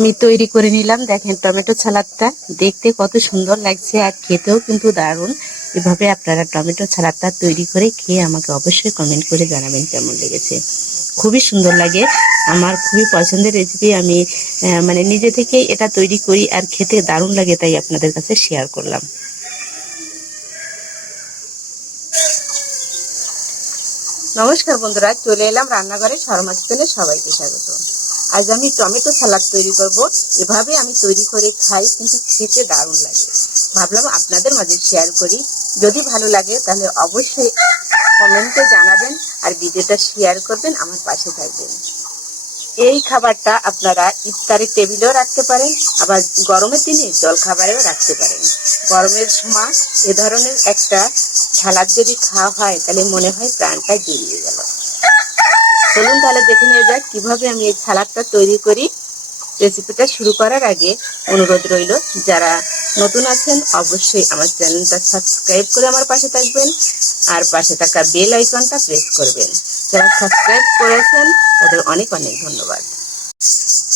আমি তৈরি করে নিলাম। দেখেন টমেটো সালাদটা দেখতে কত সুন্দর লাগছে আর খেতেও কিন্তু দারুণ। এভাবে আপনারা টমেটো সালাদটা তৈরি করে খেয়ে আমাকে অবশ্যই কমেন্ট করে জানাবেন কেমন লেগেছে। খুবই সুন্দর লাগে। আমার খুবই পছন্দের রেসিপি আমি মানে নিজে থেকে এটা তৈরি করি আর খেতে দারুণ লাগে তাই আপনাদের কাছে শেয়ার করলাম। নমস্কার বন্ধুরা, চলে এলাম রান্নাঘরে শর্মা চিকেনে সবাইকে স্বাগত। আজ আমি টমেটো সালাদ তৈরি করব। এভাবে আমি তৈরি করে খাই, কিন্তু খেতে দারুণ লাগে। ভাবলাম আপনাদের মাঝে শেয়ার করি। যদি ভালো লাগে, তাহলে অবশ্যই কমেন্টে জানাবেন আর ভিডিওটা শেয়ার করবেন, আমার পাশে থাকবেন। এই খাবারটা আপনারা ইফতারের টেবিলেও রাখতে পারেন, আবার গরমের দিনে জল খাবারেও রাখতে পারেন। গরমের সময় এ ধরনের একটা সালাদ যদি খাওয়া হয়, তাহলে মনে হয় প্রাণটা জড়িয়ে গেল। চলুন তাহলে দেখে নিয়ে যাক কীভাবে আমি এই সালাদটা তৈরি করি। রেসিপিটা শুরু করার আগে অনুরোধ রইল, যারা নতুন আছেন, অবশ্যই আমার চ্যানেলটা সাবস্ক্রাইব করে আমার পাশে থাকবেন আর পাশে থাকা বেল আইকনটা প্রেস করবেন। যারা সাবস্ক্রাইব করেছেন, তাদের অনেক অনেক ধন্যবাদ।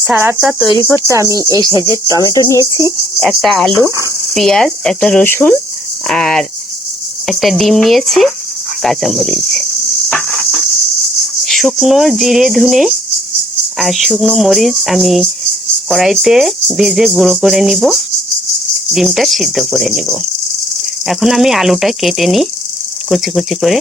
সালাদটা তৈরি করতে আমি এই সাইজের টমেটো নিয়েছি, একটা আলু, পেঁয়াজ, একটা রসুন আর একটা ডিম নিয়েছি, কাঁচামরিচ। শুকনো জিরে ধুনে আর শুকনো মরিচ আমি কড়াইতে ভেজে গুঁড়ো করে নিব, ডিমটা সিদ্ধ করে নিব। এখন আমি আলুটা কেটে নিই, কুচি কুচি করে।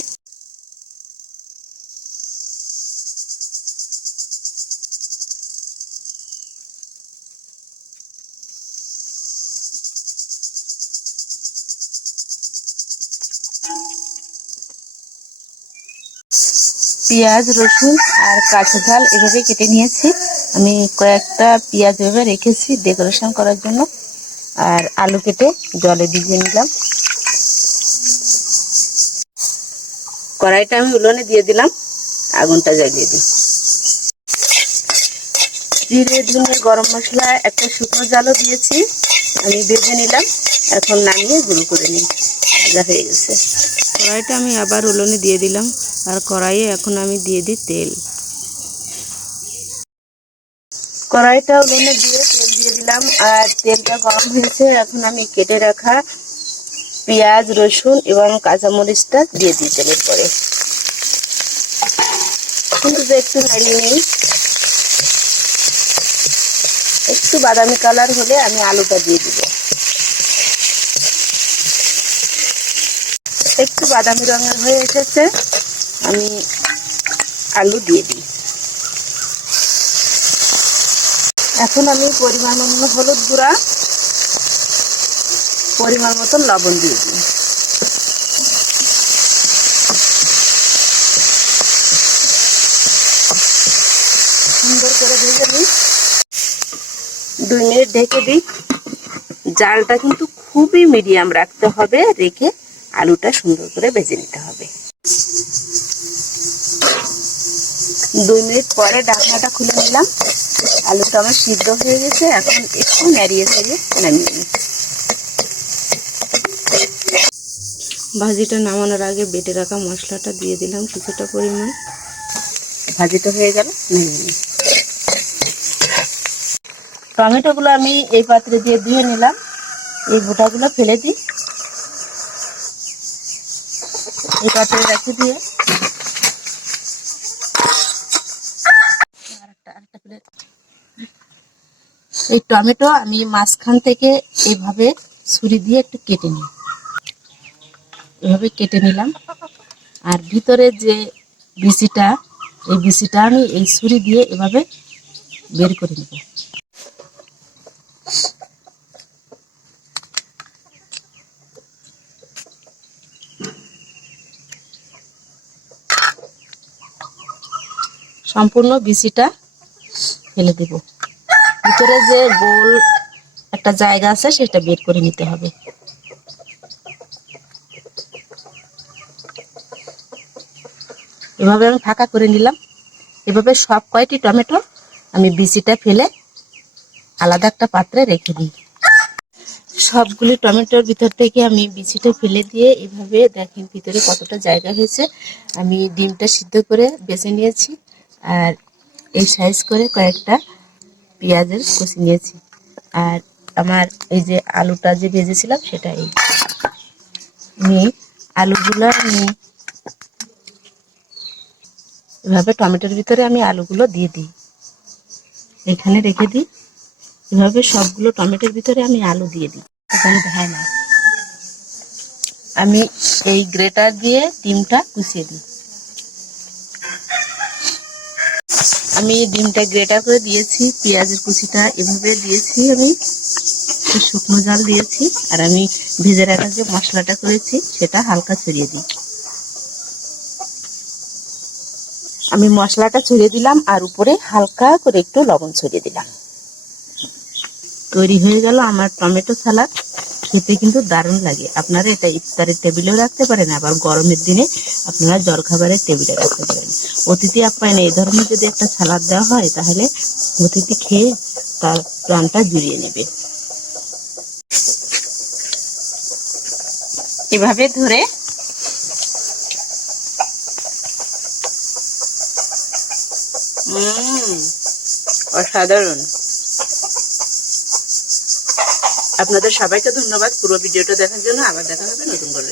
পেঁয়াজ, রসুন আর কাঁচা ঝাল এভাবে কেটে নিয়েছি। আমি কয়েকটা পেঁয়াজ এভাবে রেখেছি ডেকোরেশন করার জন্য। আর আলু কেটে জলে ভিজিয়ে নিলাম। কড়াইটা আমি উলনে দিয়ে দিলাম। আগুনটা জ্বালিয়ে দিই। জিরে, ধনে, গরম মশলা, একটা শুকনো জালও দিয়েছি। আমি ভেজে নিলাম। এখন নামিয়ে গুঁড়ো করে নিই। ভাজা হয়ে গেছে। কড়াইটা আমি আবার উলনে দিয়ে দিলাম। আর কড়াইয়ে এখন আমি দিয়ে দিই তেল। কড়াইটা উলনে দিয়ে তেল দিয়ে দিলাম, আর তেলটা গরম হয়েছে, এখন আমি কেটে রাখা পেঁয়াজ, রসুন এবং কাঁচামরিচটা দিয়ে দিই তেলের পরে। কিন্তু একটু নাড়িয়ে নিই। একটু বাদামি কালার হলে আমি আলুটা দিয়ে দিব। একটু বাদামি রঙের হয়ে এসেছে। আমি আলু দিয়ে দিই। এখন আমি পরিমাণ মতো হলুদ গুঁড়া, পরিমাণ মতো লবণ দিয়ে দিই। সুন্দর করে ভেজে নিই। দুই মিনিট ঢেকে দিই। জালটা কিন্তু খুবই মিডিয়াম রাখতে হবে, রেখে আলুটা সুন্দর করে ভেজে নিতে হবে। দুই মিনিট পরে ঢাকনাটা খুলে নিলাম। আলুটা আমার সিদ্ধ হয়ে গেছে এখন একটু নাড়িয়ে ফেলে নামিয়ে নিই। ভাজিটা নামানোর আগে বেটে রাখা মশলাটা দিয়ে দিলাম কিছুটা পরিমাণ। ভাজিটা হয়ে গেল নামিয়ে নিই। টমেটোগুলো আমি এই পাত্রে দিয়ে ধুয়ে নিলাম। এই গোটাগুলো ফেলে দিই। এই পাত্রে রেখে দিয়ে এই টমেটো আমি মাঝখান থেকে এইভাবে ছুরি দিয়ে একটু কেটে নিই। এভাবে কেটে নিলাম। আর ভিতরে যে বিচিটা, এই বিচিটা আমি এই ছুরি দিয়ে এভাবে বের করে নেব। সম্পূর্ণ বিচিটা ফেলে দেব। ভিতরে যে গোল একটা জায়গা আছে, সেটা বের করে নিতে হবে। এভাবে আমি ফাঁকা করে নিলাম। এভাবে সব কয়টি টমেটো আমি বিচিটা ফেলে আলাদা একটা পাত্রে রেখে দিই। সবগুলি টমেটোর ভিতর থেকে আমি বিচিটা ফেলে দিয়ে এভাবে দেখেন ভিতরে কতটা জায়গা হয়েছে। আমি ডিমটা সিদ্ধ করে বেছে নিয়েছি। আর এই সাইজ করে কয়েকটা পেঁয়াজের কুচি নিয়েছি। আর আমার এই যে আলুটা যে ভেজেছিলাম সেটা এই। আমি আলুগুলো আমি এভাবে টমেটোর ভিতরে আমি আলুগুলো দিয়ে দিই। এখানে রেখে দিই। এভাবে সবগুলো টমেটোর ভিতরে আমি আলু দিয়ে দিই। এখানে হয় না। আমি এই গ্রেটার দিয়ে ডিমটা কুচিয়ে দিই। আমি ডিমটা গ্রেটার করে দিয়েছি, পেঁয়াজের কুচিটা এভাবে দিয়েছি আমি শুকনো জাল দিয়েছি, আর আমি ভেজে রাখার যে মশলাটা করেছি সেটা হালকা ছড়িয়ে দিই। আমি মশলাটা ছড়িয়ে দিলাম আর উপরে হালকা করে একটু লবণ ছড়িয়ে দিলাম। তৈরি হয়ে গেল আমার টমেটো সালাদ। খেতে কিন্তু দারুণ লাগে। আপনারা এটা ইফতারের টেবিলেও রাখতে পারেন, আবার গরমের দিনে আপনারা জলখাবারের টেবিলে রাখতে পারেন। অতিথি আপ্যায়নে এই ধরনের যদি একটা সালাদ দেওয়া হয়, তাহলে অতিথি খেয়ে তার প্রাণটা জুড়িয়ে নেবে। এভাবে ধরে অসাধারণ। আপনাদের সবাইকে ধন্যবাদ। পুরো ভিডিওটা দেখার জন্য আবার দেখা হবে নতুন করে